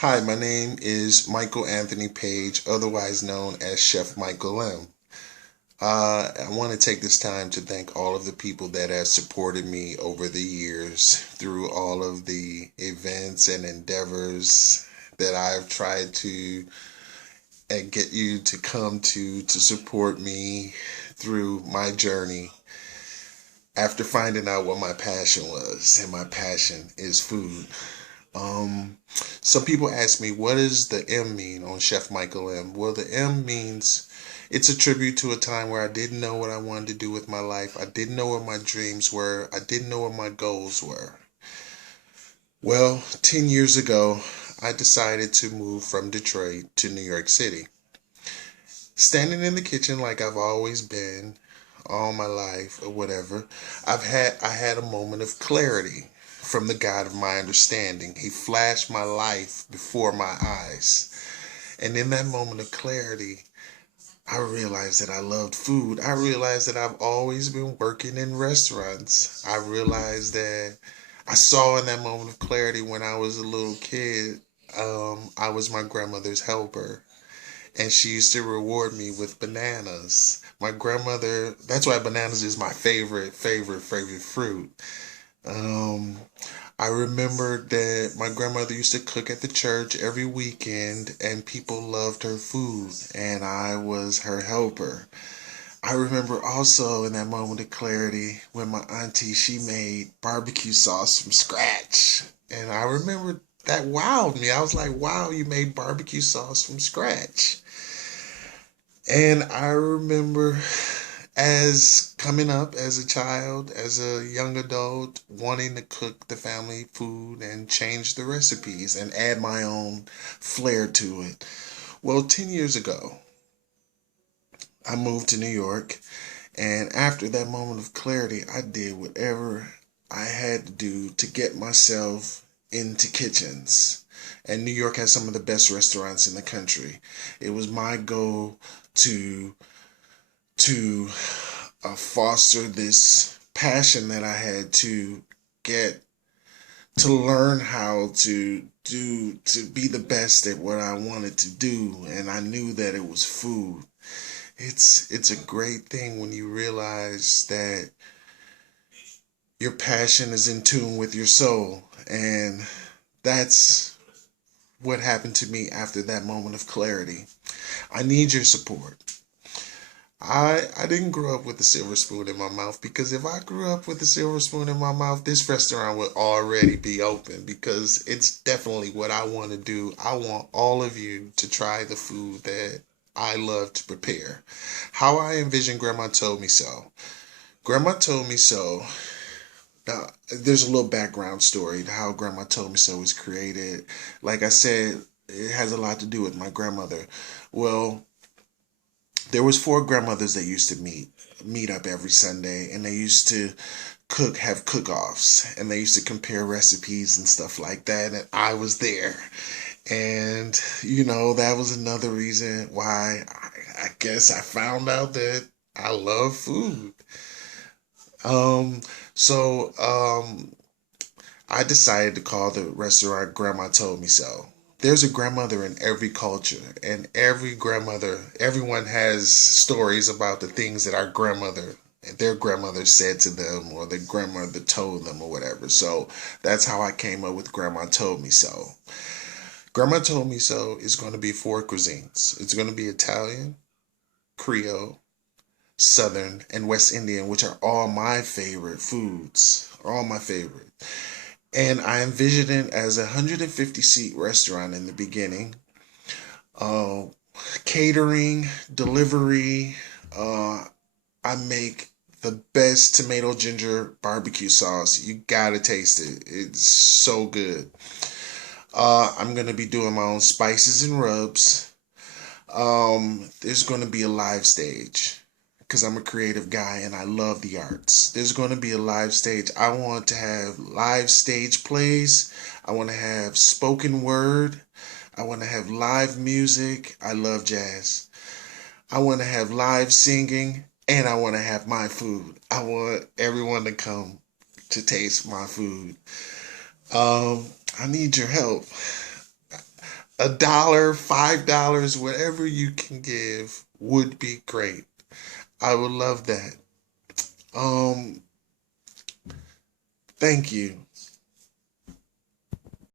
Hi, my name is Michael Anthony Page, otherwise known as Chef Michael M. I want to take this time to thank all of the people that have supported me over the years through all of the events and endeavors that I've tried to get you to come to support me through my journey after finding out what my passion was, and my passion is food. Some people ask me, what does the M mean on Chef Michael M? Well, the M means it's a tribute to a time where I didn't know what I wanted to do with my life. I didn't know what my dreams were. I didn't know what my goals were. Well, 10 years ago, I decided to move from Detroit to New York City. Standing in the kitchen like I've always been all my life or whatever, I had a moment of clarity from the God of my understanding. He flashed my life before my eyes. And in that moment of clarity, I realized that I loved food. I realized that I've always been working in restaurants. I realized that I saw in that moment of clarity when I was a little kid, I was my grandmother's helper, and she used to reward me with bananas. My grandmother, that's why bananas is my favorite fruit. Um, I remember that my grandmother used to cook at the church every weekend, and people loved her food, and I was her helper. I remember also in that moment of clarity when my auntie, she made barbecue sauce from scratch. And I remember that wowed me. I was like, wow, you made barbecue sauce from scratch. And I remember as coming up as a child, as a young adult, wanting to cook the family food and change the recipes and add my own flair to it. Well, 10 years ago, I moved to New York, and after that moment of clarity, I did whatever I had to do to get myself into kitchens. And New York has some of the best restaurants in the country. It was my goal to to foster this passion that I had to get to learn how to be the best at what I wanted to do, and I knew that it was food. It's a great thing when you realize that your passion is in tune with your soul, and that's what happened to me after that moment of clarity. I need your support. I didn't grow up with a silver spoon in my mouth, because if I grew up with a silver spoon in my mouth, this restaurant would already be open, because it's definitely what I want to do. I want all of you to try the food that I love to prepare. How I envision Grandma Told Me So. Grandma Told Me So. Now, there's a little background story to how Grandma Told Me So was created. Like I said, it has a lot to do with my grandmother. Well, there was four grandmothers that used to meet up every Sunday, and they used to have cook-offs, and they used to compare recipes and stuff like that, and I was there. And that was another reason why I guess I found out that I love food. um so I decided to call the restaurant Grandma Told Me So. There's a grandmother in every culture, and every grandmother, everyone has stories about the things that their grandmother said to them, or their grandmother told them, or whatever. So that's how I came up with Grandma Told Me So. Grandma Told Me So is going to be four cuisines. It's going to be Italian, Creole, Southern, and West Indian, which are all my favorite foods. All my favorite. And I envisioned it as a 150-seat restaurant in the beginning. Uh, Catering, delivery. I make the best tomato ginger barbecue sauce. You gotta taste it. It's so good. I'm gonna be doing my own spices and rubs. There's gonna be a live stage, because I'm a creative guy and I love the arts. There's going to be a live stage. I want to have live stage plays. I want to have spoken word. I want to have live music. I love jazz. I want to have live singing, and I want to have my food. I want everyone to come to taste my food. I need your help. $1, $5, whatever you can give would be great. I would love that. Um, Thank you.